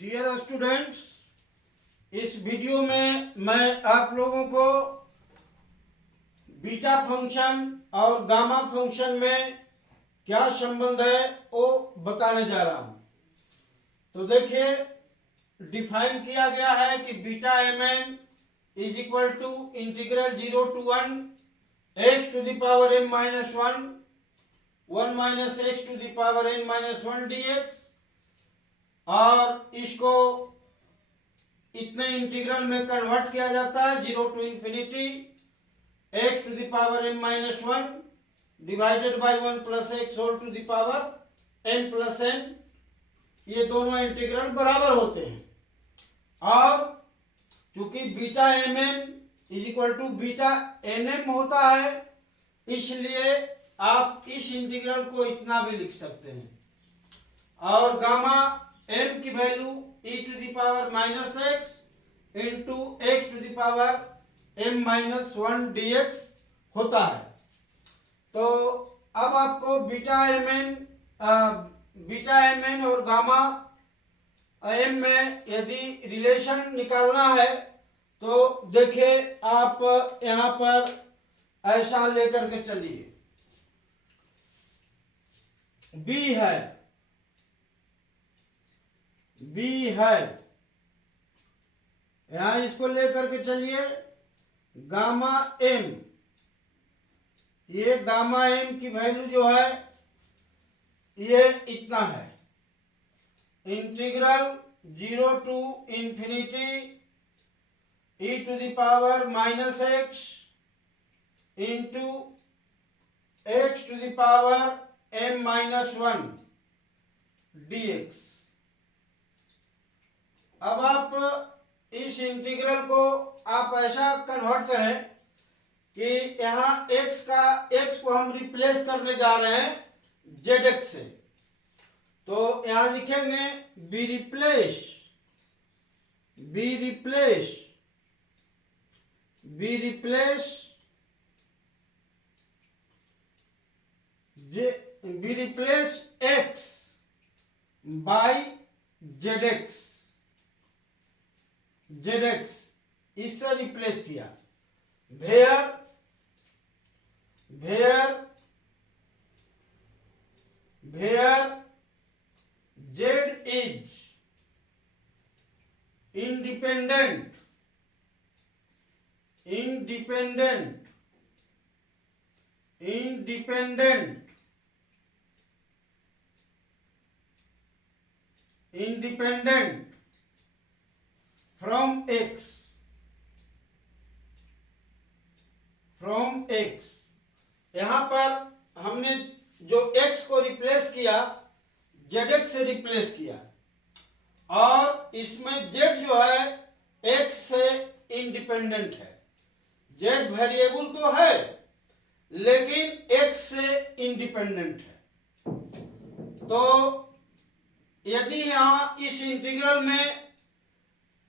Dear students, इस video में मैं आप लोगों को बीटा फंक्शन और गामा फंक्शन में क्या संबंध है वो बताने जा रहा हूं। तो देखिए, डिफाइन किया गया है कि beta M N is equal to integral 0 to 1 x to the power m minus 1 minus x to the power n minus 1 dx, और इसको इतने इंटीग्रल में कन्वर्ट किया जाता है 0 to infinity x to the power m minus 1 divided by 1 plus x whole to the power m plus n। ये दोनों integral बराबर होते हैं और चूंकि beta M N is equal to beta N M होता है, इसलिए आप इस इंटीग्रल को इतना भी लिख सकते हैं। और गामा m की value e to the power minus x into x to the power m minus 1 dx होता है। तो अब आपको बीटा एम एन और गामा एम में यदि रिलेशन निकालना है तो देखिए, आप यहां पर ऐसा लेकर के चलिए। बी है यहां, इसको लेकर के चलिए। गामा एम, ये गामा एम की वैल्यू जो है ये इतना है, integral 0 to infinity e to the power minus x into x to the power m minus 1 dx। अब आप इस इंटीग्रल को आप ऐसा कन्वर्ट करें कि यहाँ x को हम रिप्लेस करने जा रहे हैं zx से। तो यहां लिखेंगे be replace x by zx, इससे रिप्लेस किया। Where z is independent from x, यहां पर हमने जो x को रिप्लेस किया zx से रिप्लेस किया, और इसमें z जो है x से इंडिपेंडेंट है। z वेरिएबल तो है लेकिन x से इंडिपेंडेंट है। तो यदि यहां इस इंटीग्रल में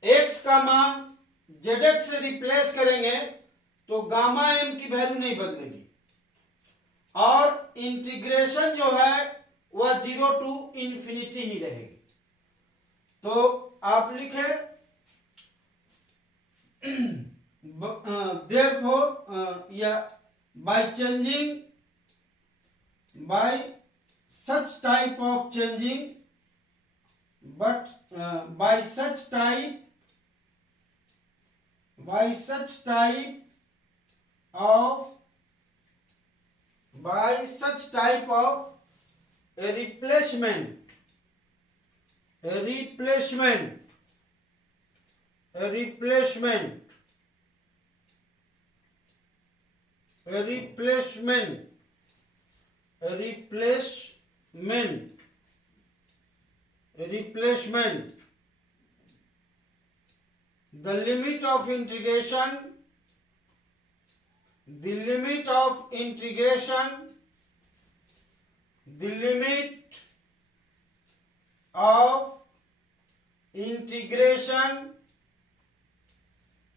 x का मान zx से रिप्लेस करेंगे तो गामा m की वैल्यू नहीं बदलेगी और इंटीग्रेशन जो है वह 0 to infinity ही रहेगी। तो आप लिखे therefore या by such type of changing a replacement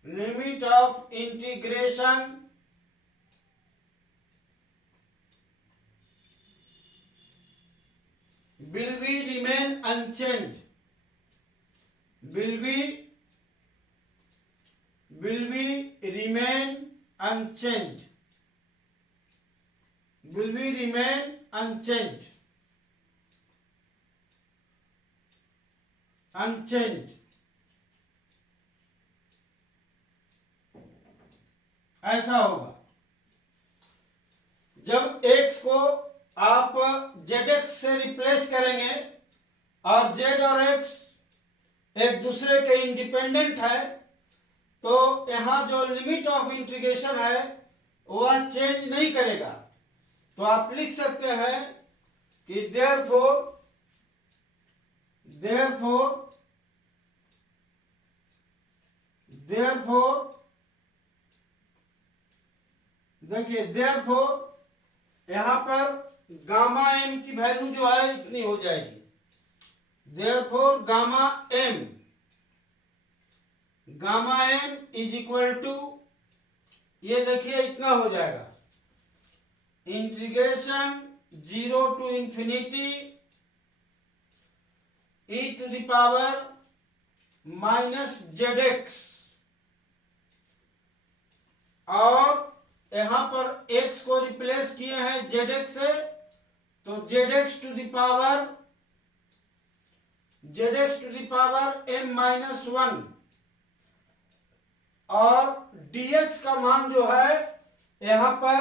the limit of integration will be remain unchanged will be remain unchanged, will be remain unchanged, unchanged, ऐसा होगा। जब x को आप zx से रिप्लेस करेंगे और z और x एक दूसरे के इंडिपेंडेंट है, तो यहां जो लिमिट ऑफ इंटीग्रेशन है वह चेंज नहीं करेगा। तो आप लिख सकते हैं कि therefore देखिए therefore यहां पर गामा m की वैल्यू जो है इतनी हो जाएगी। therefore gamma m is equal to, ये देखिए इतना हो जाएगा, integration 0 to infinity e to the power minus zx, और यहां पर x को रिप्लेस किए हैं zx से, तो zx to the power m minus 1, और dx का मान जो है यहां पर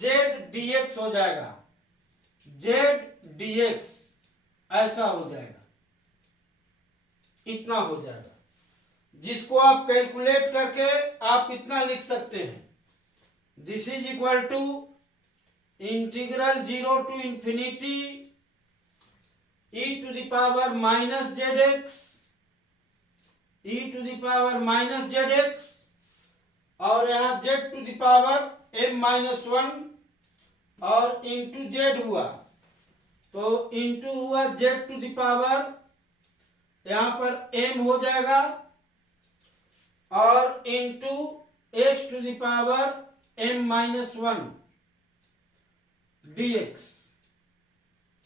z dx हो जाएगा, z dx ऐसा हो जाएगा, इतना हो जाएगा, जिसको आप कैलकुलेट करके आप इतना लिख सकते हैं। This is equal to integral 0 to infinity e to the power minus zx, e to the power minus zx, और यहाँ z to the power m minus 1, और इंटू z हुआ, तो इंटू हुआ z टू द पावर, यहाँ पर m हो जाएगा, और into x to the power m minus 1 dx।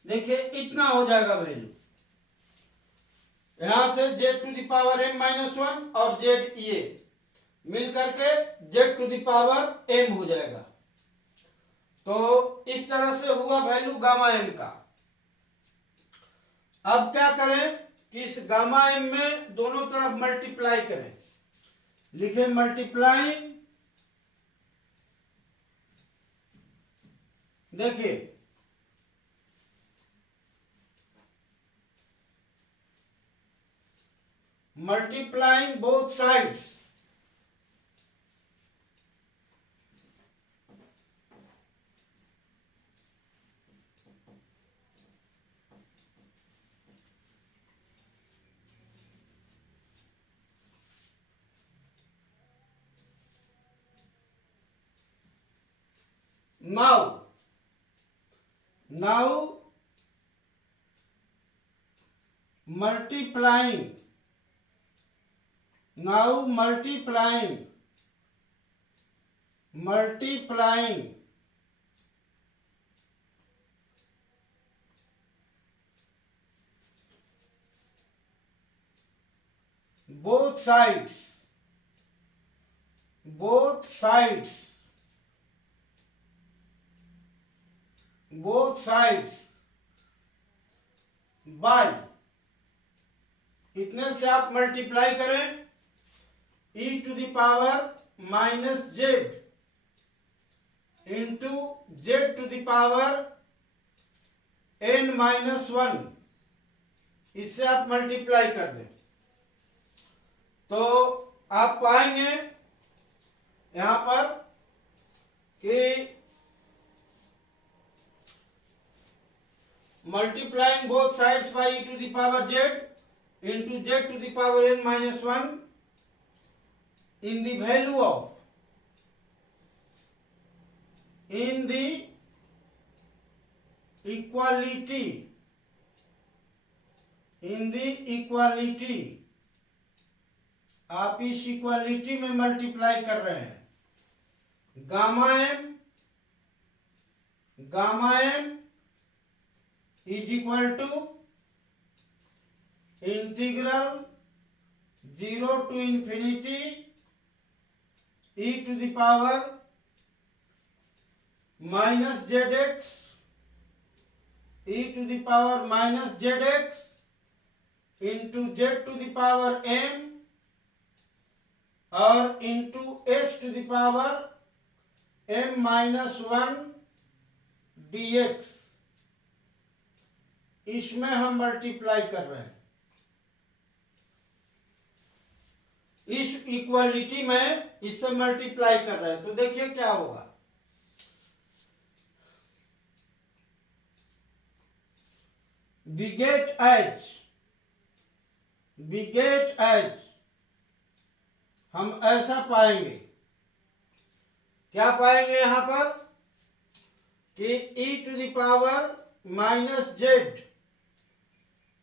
देखिए इतना हो जाएगा वैल्यू, यहां से z to the power m minus 1 और z ये मिल करके z to the power m हो जाएगा। तो इस तरह से हुआ वैल्यू गामा m का। अब क्या करें कि इस गामा m में दोनों तरफ मल्टीप्लाई करें। लिखे मल्टीप्लाइंग, देखिए multiplying both sides, now multiplying both sides by, इतने से आप मल्टीप्लाई करें e to the power minus Z into Z to the power n minus 1, इससे आप मल्टीप्लाई कर दें तो आप पाएंगे यहां पर कि multiplying both sides by e to the power z into z to the power n minus 1 in the value of, in the equality, आप इस इक्वालिटी में मल्टीप्लाई कर रहे हैं। Gamma m is equal to integral 0 to infinity e to the power minus zx e to the power minus zx into z to the power m और into h to the power m minus 1 dx, इसमें हम multiply कर रहे हैं। इस equality में इससे multiply कर रहे हैं, तो देखिए क्या होगा। we get as हम ऐसा पाएंगे, क्या पाएंगे यहां पर कि e to the power minus Z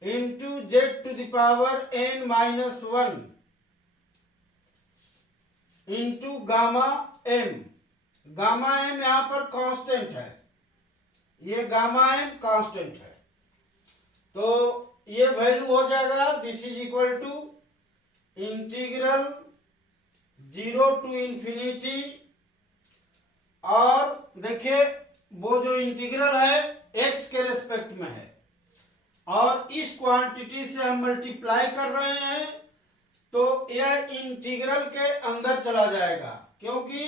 into Z to the power n minus 1 into gamma m। Gamma m यहां पर कांस्टेंट है, ये गामा m कांस्टेंट है, तो ये वैल्यू हो जाएगा this is equal to integral 0 to infinity, और देखिए वो जो इंटीग्रल है x के रेस्पेक्ट में है और इस क्वांटिटी से हम मल्टीप्लाई कर रहे हैं, तो यह इंटीग्रल के अंदर चला जाएगा, क्योंकि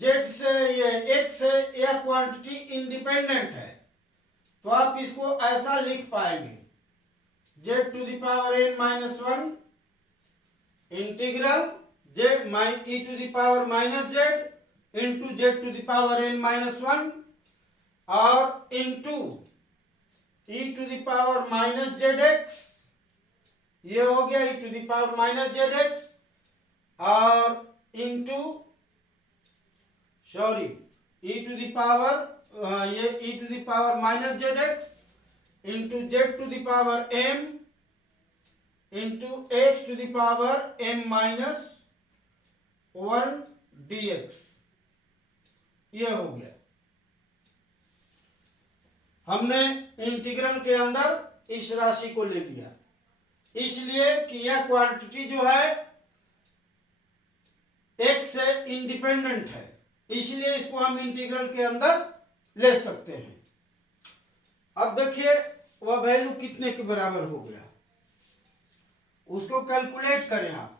z से ये x से यह क्वांटिटी इंडिपेंडेंट है, तो आप इसको ऐसा लिख पाएंगे z to the power n minus 1 integral z e to the power minus z into z to the power n minus 1 और into e to the power minus zx, ये हो गया e to the power minus zx, और into sorry e to the power ये e to the power minus zx into z to the power m into h to the power m minus 1 dx, ये हो गया। हमने integral के अंदर इस राशि को ले लिया, इसलिए कि यह क्वांटिटी जो है x से इंडिपेंडेंट है, इसलिए इसको हम इंटीग्रल के अंदर ले सकते हैं। अब देखिए वह वैल्यू कितने के बराबर हो गया, उसको कैलकुलेट करें आप।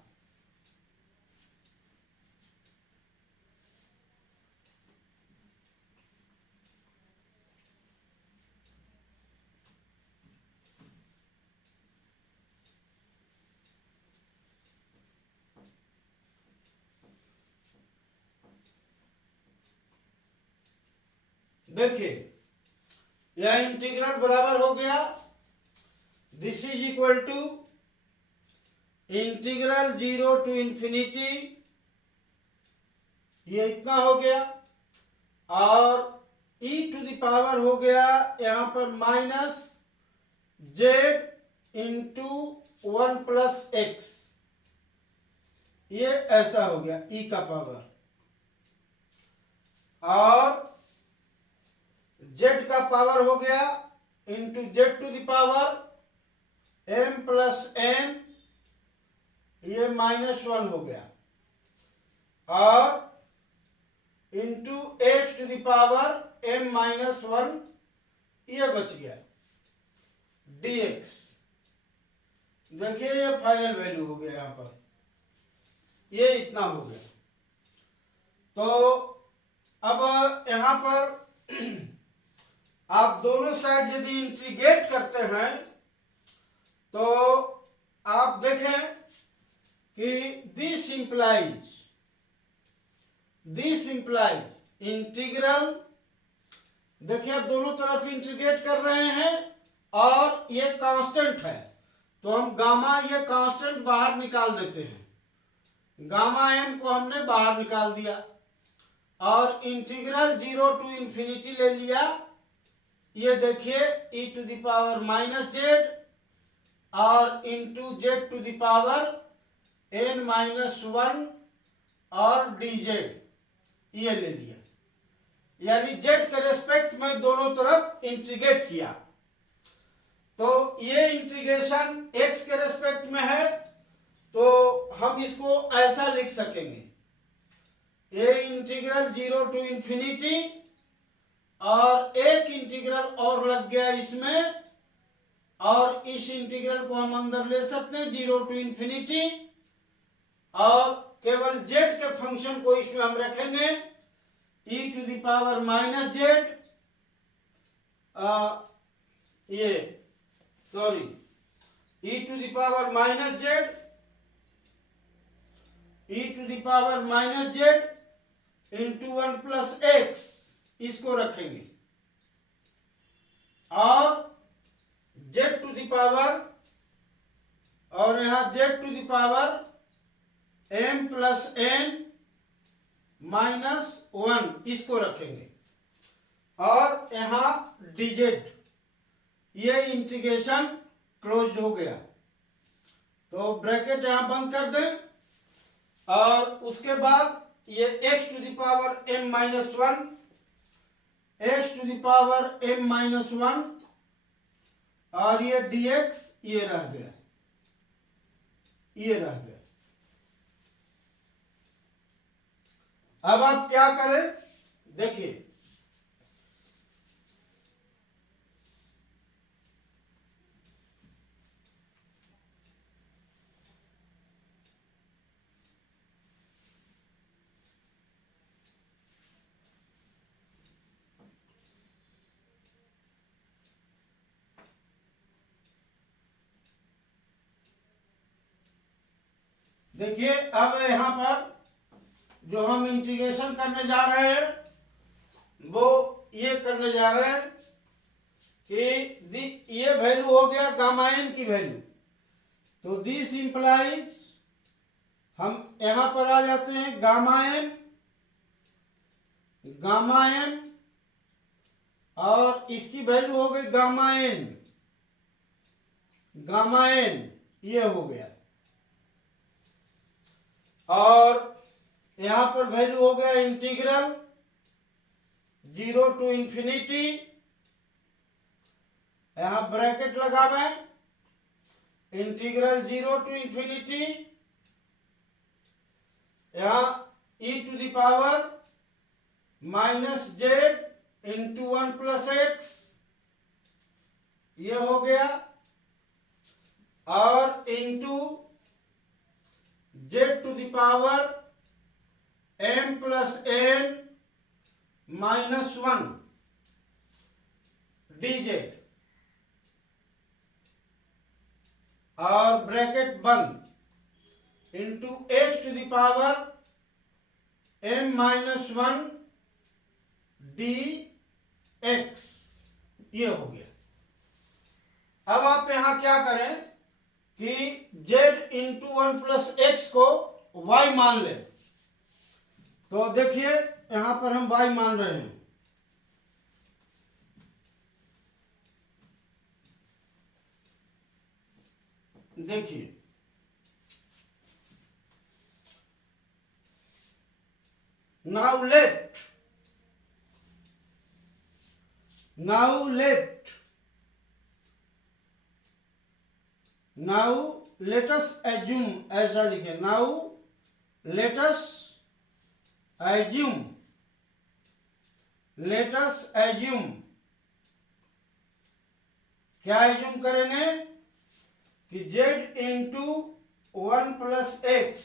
देखिए यह इंटीग्रल बराबर हो गया this is equal to integral 0 to infinity, ये इतना हो गया, और e टू द पावर हो गया यहां पर minus Z into 1 plus x, ये ऐसा हो गया e का पावर, और z का पावर हो गया into Z to the power m plus n, ये माइनस 1 हो गया, और into h to the power m minus 1, ये बच गया dx। देखिए ये फाइनल वैल्यू हो गया, यहां पर ये इतना हो गया। तो अब यहां पर आप दोनों साइड यदि इंटीग्रेट करते हैं तो आप देखें कि दिस इंप्लाइज इंटीग्रल, देखिए आप दोनों तरफ इंटीग्रेट कर रहे हैं और ये कांस्टेंट है, तो हम गामा ये कांस्टेंट बाहर निकाल देते हैं, गामा m को हमने बाहर निकाल दिया, और इंटीग्रल 0 टू इंफिनिटी ले लिया, ये देखिए e to the power minus Z और into Z to the power n minus 1 और dz, ये ले लिया, यानी z के रेस्पेक्ट में दोनों तरफ इंटीग्रेट किया। तो ये इंटीग्रेशन x के रेस्पेक्ट में है आप इसको ऐसा लिख सकेंगे, ये इंटीग्रल 0 टू इंफिनिटी, और एक इंटीग्रल और लग गया इसमें, और इस इंटीग्रल को हम अंदर ले सकते हैं 0 टू इंफिनिटी, और केवल z के फंक्शन को इसमें हम रखेंगे e to the power minus Z, ये sorry e to the power minus Z, e to the power minus Z into 1 plus X, इसको रखेंगे, और z टू द पावर, और यहां z to the power m plus n minus 1, इसको रखेंगे, और यहां dz, ये इंटीग्रेशन क्लोज हो गया, तो ब्रैकेट यहां बंद कर दें, और उसके बाद ये x to the power m minus 1, x to the power m minus 1, और ये dx, ये रह गया, ये रह गया। अब आप क्या करें, देखिए, देखिए अब यहां पर जो हम इंटीग्रेशन करने जा रहे हैं वो ये करने जा रहे हैं कि ये वैल्यू हो गया गामा एन की वैल्यू, तो दिस इंप्लाइज, हम यहां पर आ जाते हैं गामा एन, और इसकी वैल्यू हो गई गामा एन, ये हो गया, और यहां पर वैल्यू हो गया इंटीग्रल 0 टू इंफिनिटी, यहां ब्रैकेट लगावे, इंटीग्रल 0 टू इंफिनिटी, यहां e to the power minus Z into 1 plus x, ये हो गया, और into z to the power m plus n minus 1 dz, और ब्रैकेट बंद, into h to the power m minus 1 dx, ये हो गया। अब आप यहां क्या करें कि z इंटू 1 प्लस एक्स को y मान लें, तो देखिए यहां पर हम y मान रहे हैं, देखिए now let us assume, ऐसा लिखे, now let us assume क्या assume करेंगे कि z इंटू 1 प्लस एक्स,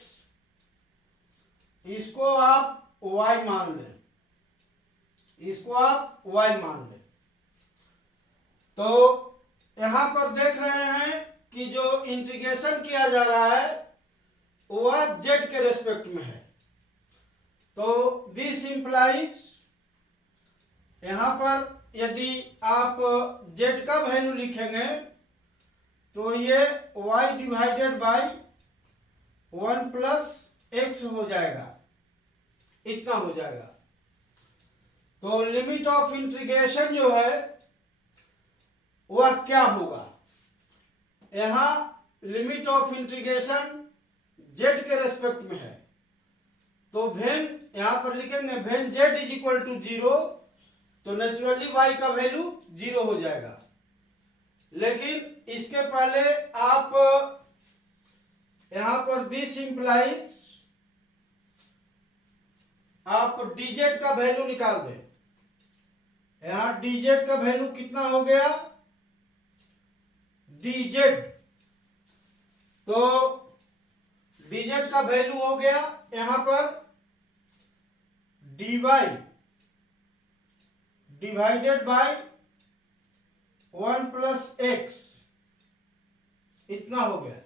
इसको आप y मान लें, तो यहां पर देख रहे हैं कि जो इंटीग्रेशन किया जा रहा है वह z के रेस्पेक्ट में है, तो दिस इंप्लाइज, यहां पर यदि आप z का वैल्यू लिखेंगे तो ये y divided by 1 plus x हो जाएगा, इतना हो जाएगा। तो लिमिट ऑफ इंटीग्रेशन जो है वह क्या होगा, यहां लिमिट ऑफ इंटीग्रेशन z के रेस्पेक्ट में है, तो वेन यहां पर लिखेंगे when z is equal to 0, तो नेचुरली y का वैल्यू 0 हो जाएगा। लेकिन इसके पहले आप यहां पर दिस इंप्लाइज आप dz का वैल्यू निकाल दें। यहां dz का वैल्यू कितना हो गया, dz, तो dz का वैल्यू हो गया यहां पर dy divided by 1 plus x, इतना हो गया।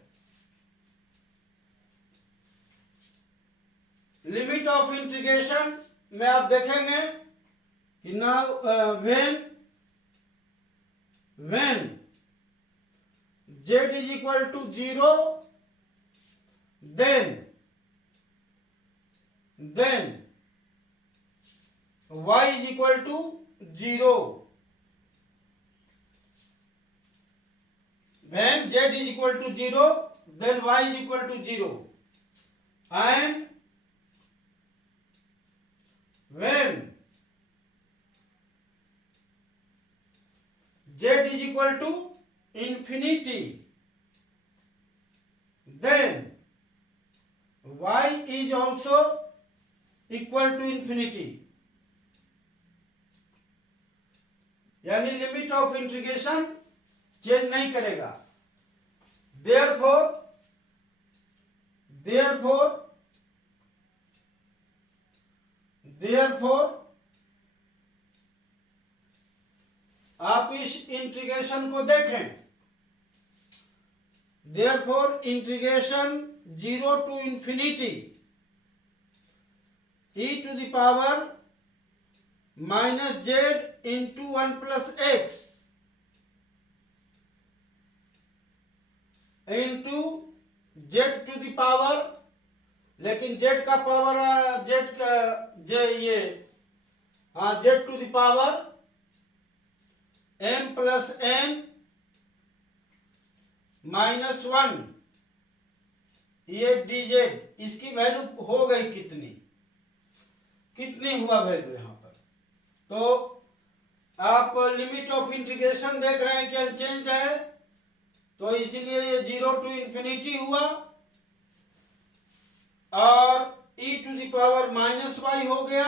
लिमिट ऑफ इंटीग्रेशन में आप देखेंगे कि now when z is equal to 0 then y is equal to 0, when z is equal to 0 then y is equal to 0, and when z is equal to infinity then y is also equal to infinity, यानी limit of integration change नहीं करेगा। therefore आप इस integration को देखें, therefore integration 0 to infinity e to the power minus z into 1 plus x into z to the power, लेकिन z का power z to the power m plus n minus 1, ये dz, इसकी value हो गई कितनी हुआ वैल्यू यहां पर। तो आप लिमिट ऑफ इंटीग्रेशन देख रहे हैं कि अनचेंज है, तो इसीलिए ये 0 टू इंफिनिटी हुआ और e to the power minus y हो गया,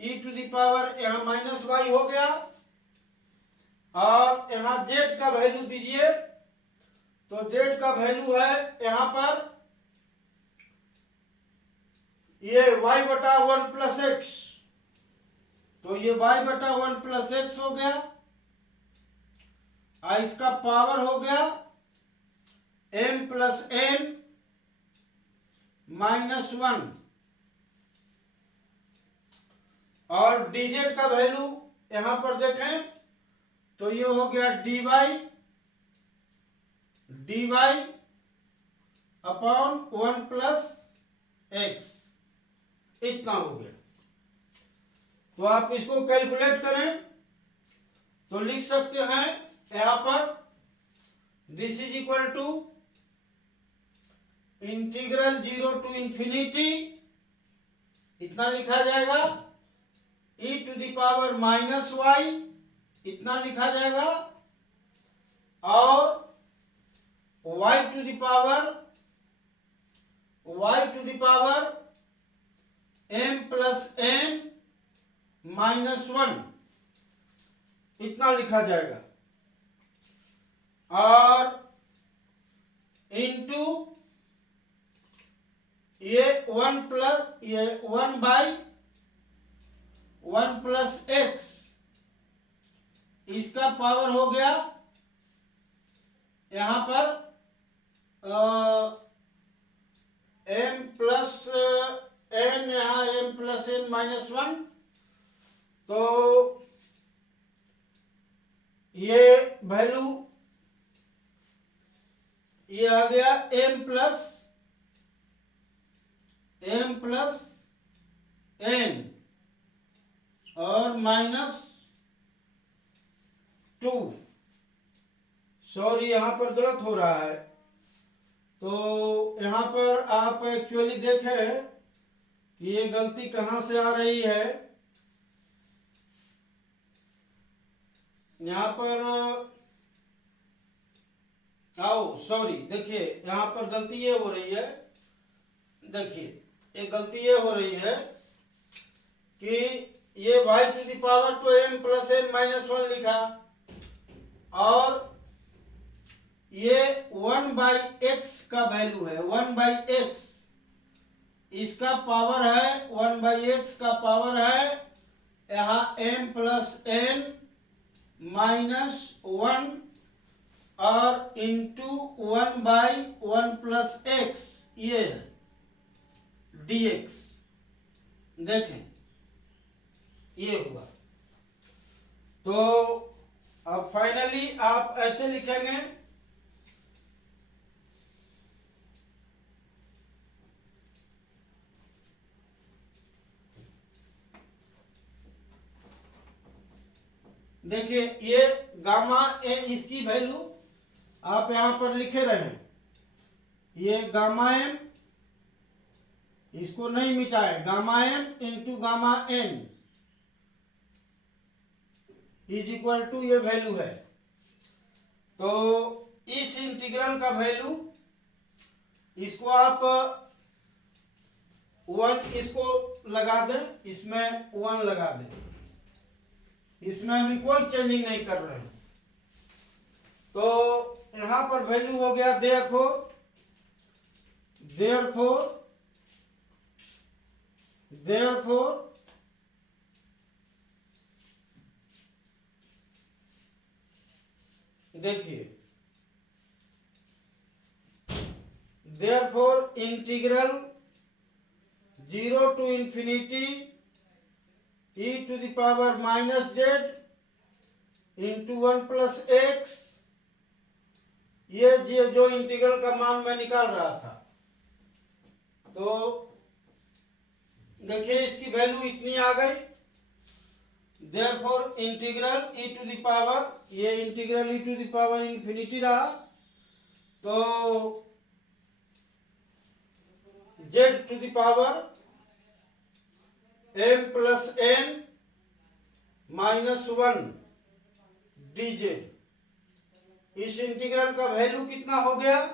e टू द पावर यहां माइनस वाई हो गया, और यहां z का वैल्यू दीजिए, तो z का वैल्यू है यहां पर ये y बटा 1 प्लस एक्स, तो ये y बटा 1 प्लस एक्स हो गया, इसका पावर हो गया m प्लस n माइनस 1, और dz का वैल्यू यहां पर देखें तो ये हो गया dy अपॉन 1 प्लस एक्स, इतना हो गया। तो आप इसको कैलकुलेट करें तो लिख सकते हैं यहां पर this is equal to integral 0 to infinity, इतना लिखा जाएगा, e to the power minus y, इतना लिखा जाएगा, और y to the power m plus n minus 1, इतना लिखा जाएगा, और इंटू ये 1 बाई 1 प्लस एक्स, इसका पावर हो गया यहां पर m प्लस n, यहां m प्लस n माइनस 1, तो ये वैल्यू ये आ गया m प्लस n और माइनस 2, सॉरी यहां पर गलत हो रहा है, तो यहां पर आप एक्चुअली देखें कि ये गलती कहां से आ रही है। यहां पर आओ सॉरी, देखिए यहाँ पर गलती ये हो रही है, देखिए ये गलती ये हो रही है कि ये y टू द पावर तो m प्लस n माइनस 1 लिखा, और ये 1/x का वैल्यू है, 1/x, इसका पावर है 1/x का पावर है यहाँ m प्लस n माइनस 1 और इंटू 1/1 प्लस x, ये है dx। देखें ये हुआ। तो अब फाइनली आप ऐसे लिखेंगे, देखिए ये गामा ए, इसकी वैल्यू आप यहां पर लिखे रहे, ये गामा एम, इसको नहीं मिटाए, gamma m into gamma n is equal to ये वैल्यू है। तो इस इंटीग्रल का वैल्यू, इसको आप 1 इसको लगा दें, इसमें 1 लगा दें, इसमें अभी कोई चेंजिंग नहीं कर रहे हैं। तो यहां पर वैल्यू हो गया देयरफॉर देखिए, therefore integral 0 to infinity e to the power minus z into 1 plus x, ये जो इंटीग्रल का मान मैं निकाल रहा था, तो देखिए इसकी वैल्यू इतनी आ गई। Therefore integral e to the power, ये integral e to the power infinity रहा, तो z to the power m plus n minus 1 dz, इस इंटीग्रल का वैल्यू कितना हो गया?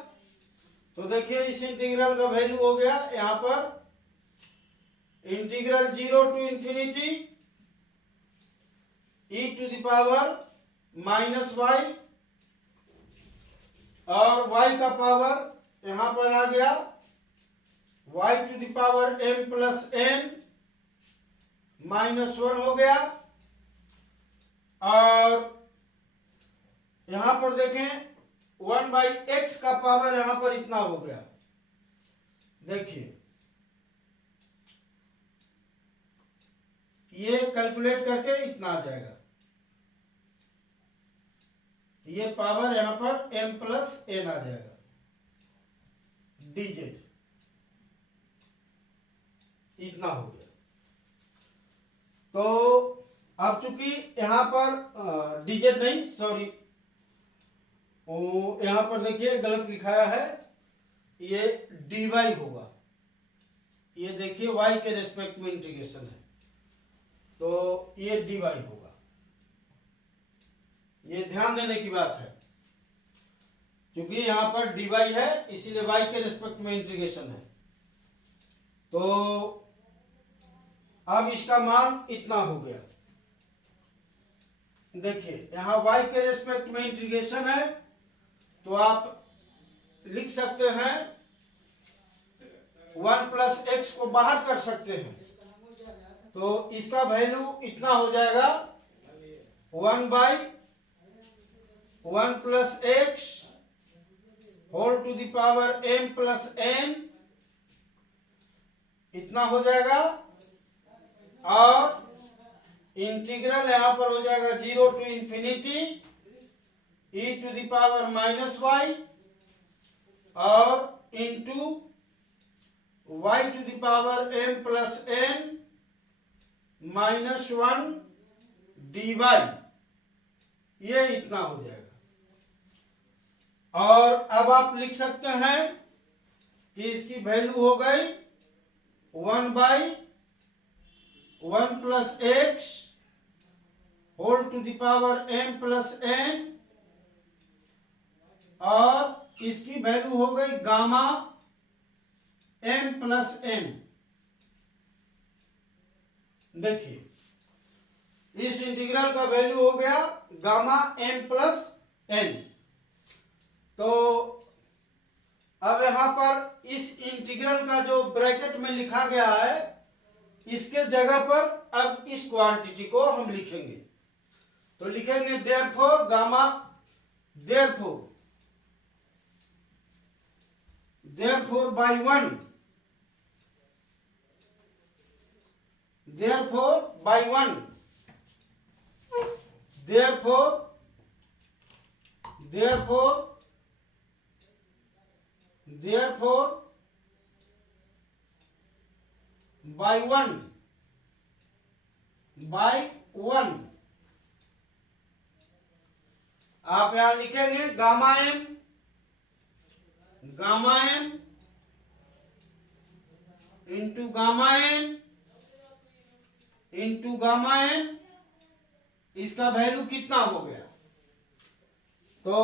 तो देखिए इस इंटीग्रल का वैल्यू हो गया यहां पर integral 0 to infinity e to the power minus y, और y का पावर यहां पर आ गया y to the power m plus n minus 1 हो गया, और यहां पर देखें 1/x का पावर यहां पर इतना हो गया। देखिए ये कैलकुलेट करके इतना आ जाएगा, ये पावर यहां पर m प्लस n आ जाएगा dz, इतना हो गया। तो अब चूंकि यहां पर dz नहीं, सॉरी, यहां पर देखिए गलत लिखाया है, ये dy होगा, ये देखिए y के रेस्पेक्ट में इंटीग्रेशन है, तो ये dy होगा, ये ध्यान देने की बात है, क्योंकि यहां पर dy है इसीलिए y के रेस्पेक्ट में इंटीग्रेशन है। तो अब इसका मान इतना हो गया। देखिए यहां y के रेस्पेक्ट में इंटीग्रेशन है, तो आप लिख सकते हैं 1 प्लस x को बाहर कर सकते हैं, तो इसका वैल्यू इतना हो जाएगा 1/1 plus x whole to the power m plus n, इतना हो जाएगा, और इंटीग्रल यहां पर हो जाएगा 0 to infinity e to the power minus y, और into y to the power m plus n minus 1 dy, ये इतना हो जाएगा। और अब आप लिख सकते हैं कि इसकी वैल्यू हो गई 1/1 plus x whole to the power m plus n, और इसकी वैल्यू हो गई गामा m प्लस n। देखिए इस इंटीग्रल का वैल्यू हो गया गामा m प्लस n। तो अब यहां पर इस इंटीग्रल का जो ब्रैकेट में लिखा गया है इसके जगह पर अब इस क्वांटिटी को हम लिखेंगे। तो लिखेंगे therefore gamma therefore by 1 therefore by 1 therefore by 1 आप यहां लिखेंगे gamma m into gamma n इसका वैल्यू कितना हो गया। तो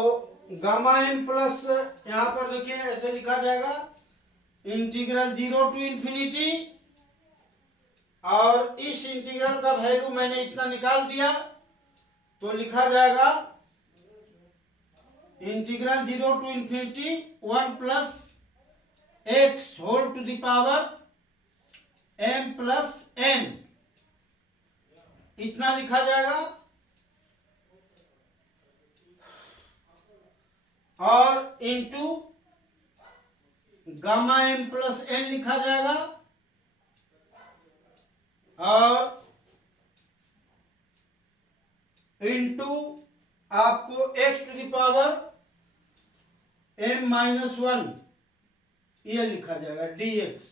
गामा m प्लस यहां पर देखिए ऐसे लिखा जाएगा इंटीग्रल 0 टू इंफिनिटी, और इस इंटीग्रल का वैल्यू मैंने इतना निकाल दिया तो लिखा जाएगा integral 0 to infinity 1 plus x whole to the power m plus n, इतना लिखा जाएगा। और into gamma m plus n लिखा जाएगा, और इंटू आपको x to the power m minus 1 ये लिखा जाएगा dx,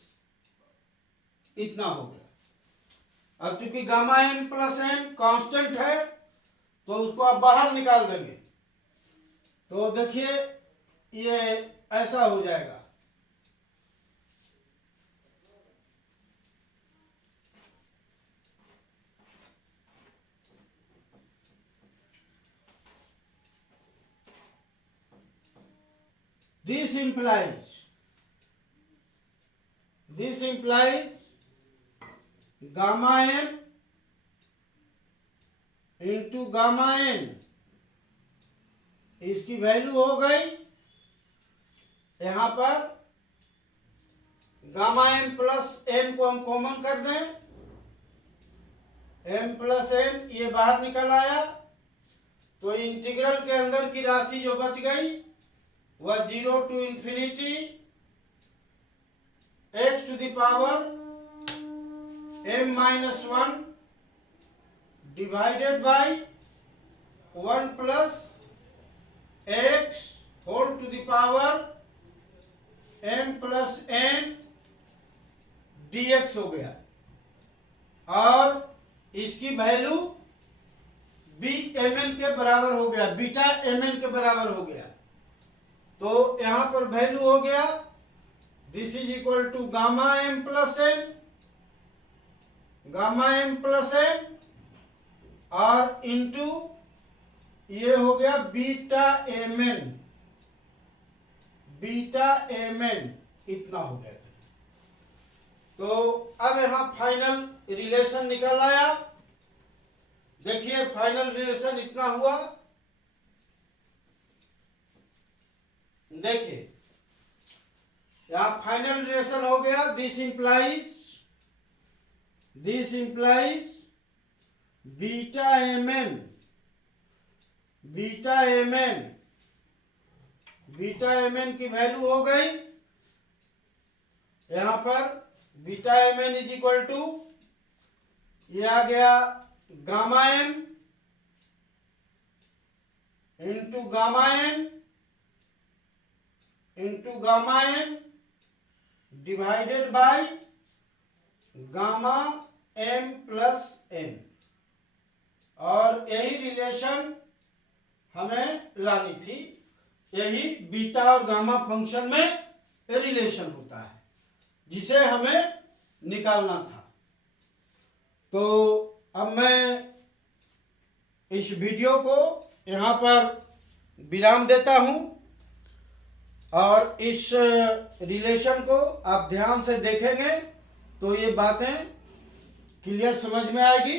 इतना हो गया। अब चूंकि gamma m plus n constant है तो उसको आप बाहर निकाल देंगे, तो देखिए ये ऐसा हो जाएगा। This implies gamma m into gamma n, इसकी वैल्यू हो गई यहां पर गामा m प्लस n को हम कॉमन कर दें, m प्लस n ये बाहर निकल आया, तो इंटीग्रल के अंदर की राशि जो बच गई वह 0 to infinity x to the power m minus 1 divided by 1 plus x whole to the power m plus n dx हो गया, और इसकी वैल्यू bmn के बराबर हो गया, बीटा mn के बराबर हो गया। तो यहां पर वैल्यू हो गया this is equal to gamma m plus n और इंटू ये हो गया बीटा mn, इतना हो गया। तो अब यहां फाइनल रिलेशन निकल आया। देखिए फाइनल रिलेशन इतना हुआ, देखिए यहां फाइनल रिलेशन हो गया दिस इंप्लाइज बीटा mn की वैल्यू हो गई यहां पर beta mn is equal to ये आ गया gamma m into gamma n divided by gamma m plus n, और यही रिलेशन हमें लानी थी। यही बीटा और गामा फंक्शन में रिलेशन होता है जिसे हमें निकालना था। तो अब मैं इस वीडियो को यहाँ पर विराम देता हूँ। और इस रिलेशन को आप ध्यान से देखेंगे तो ये बातें क्लियर समझ में आएगी।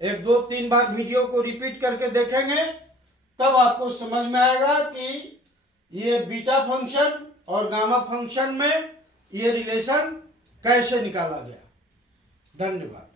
1 2 3 बार वीडियो को रिपीट करके देखेंगे तब आपको समझ में आएगा कि ये बीटा फंक्शन और गामा फंक्शन में ये रिलेशन कैसे निकाला गया। धन्यवाद।